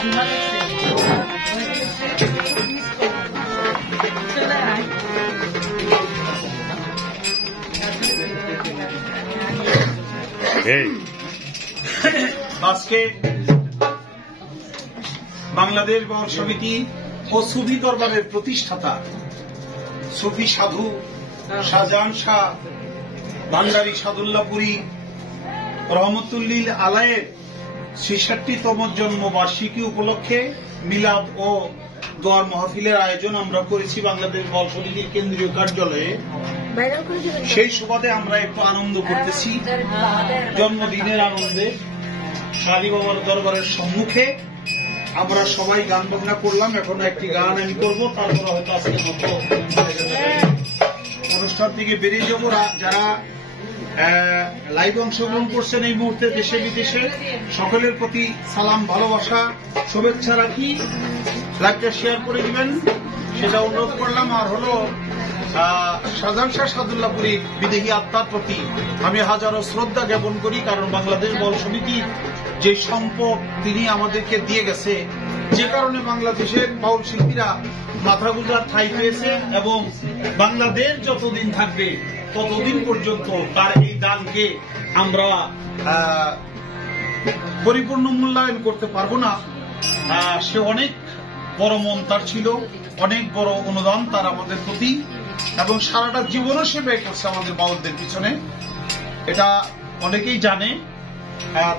আজকে বাংলাদেশ বাউল সমিতি ও সুফি দরবারের প্রতিষ্ঠাতা সুফি সাধু শাহজাহান শাহ ভান্ডারী সাদুল্লাহপুরী রহমতুল্লিল আলায়ের ৬৬তম জন্মবার্ষিকী উপলক্ষে মিলাদ ও দোয়ার মাহফিলের আয়োজন আমরা করেছি বাংলাদেশ বাউল সমিতির কেন্দ্রীয় কার্যালয়ে। সেই সুবাদে আমরা একটু আনন্দ করতেছি, জন্মদিনের আনন্দে শালী বাবার দরবারের সম্মুখে আমরা সবাই গান বাজনা করলাম। এখন একটি গান আমি করবো, তারপরে হয়তো আজকের মতো অনুষ্ঠান থেকে বেরিয়ে যাবো। যারা লাইভ অংশগ্রহণ করছেন এই মুহূর্তে দেশে বিদেশে, সকলের প্রতি সালাম, ভালোবাসা, শুভেচ্ছা রাখি। লাইভটা শেয়ার করে দিবেন সেটা অনুরোধ করলাম। আর হলো শাহজাহান শাহ সাদুল্লাহপুরী বিদেহী আত্মার প্রতি আমি হাজারো শ্রদ্ধা জ্ঞাপন করি, কারণ বাংলাদেশ বাউল সমিতি যে সম্পদ তিনি আমাদেরকে দিয়ে গেছে, যে কারণে বাংলাদেশের বাউল শিল্পীরা মাথা গুঁজার ঠাঁই পেয়েছে এবং বাংলাদেশ যতদিন থাকবে ততদিন পর্যন্ত তার এই দানকে আমরা পরিপূর্ণ মূল্যায়ন করতে পারবো না। সে অনেক বড় মন তার ছিল, অনেক বড় অনুদান তার আমাদের প্রতি, এবং সারাটা জীবনও সে ব্যয় করছে আমাদের বাউলদের পিছনে, এটা অনেকেই জানে।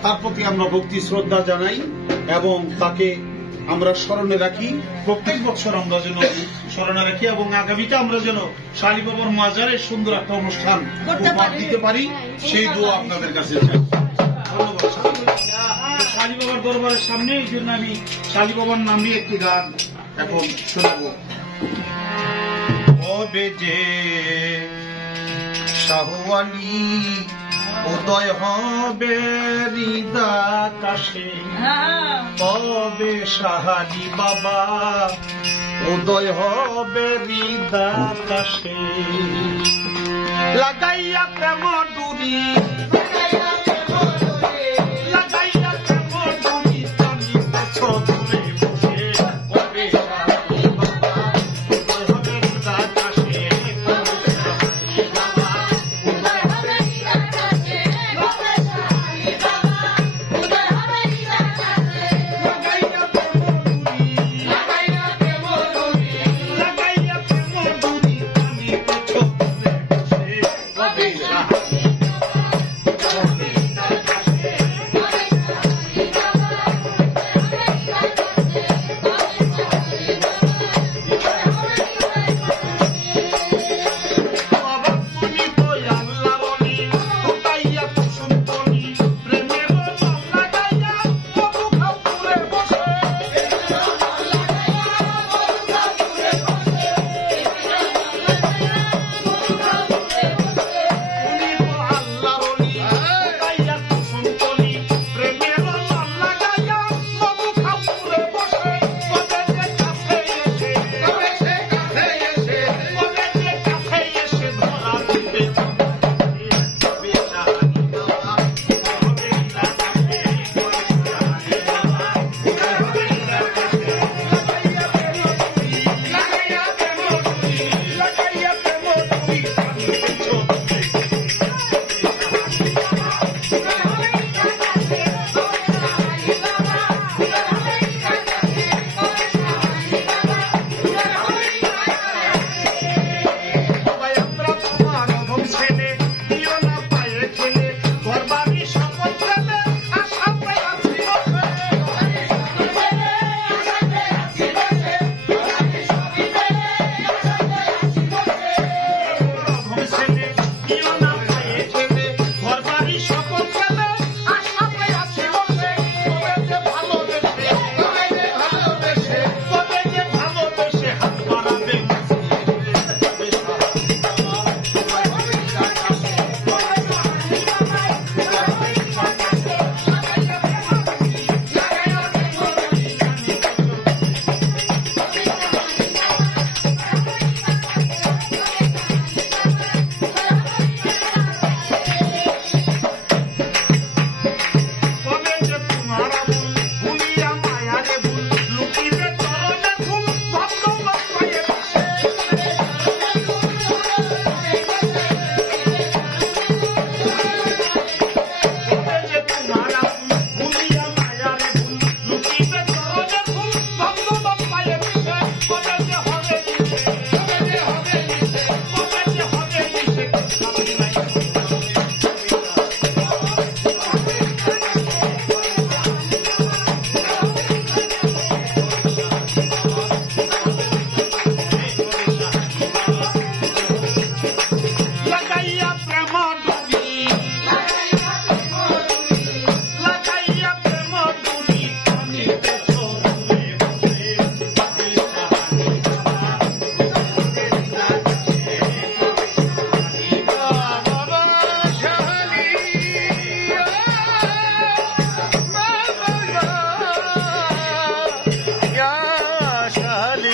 তার প্রতি আমরা ভক্তি শ্রদ্ধা জানাই এবং তাকে আমরা স্মরণে রাখি। প্রত্যেক বছর আমরা যেন স্মরণে রাখি এবং আগামীতে আমরা যেন শালী বাবার মাজারে সুন্দর একটা অনুষ্ঠান উপহার দিতে পারি, সেই দোয়া আপনাদের কাছে চাই। ধন্যবাদ। শালী বাবার দরবারের সামনে এই জন্য আমি শালী বাবার নামে একটি গান এখন শোনাবো। কবে যে শাহওয়ালি উদয় হবে হৃদাকাশে, কবে শাহালি বাবা উদয় হবে হৃদাকাশে, লাগাইয়া প্রেম ডুরি Okay. শালি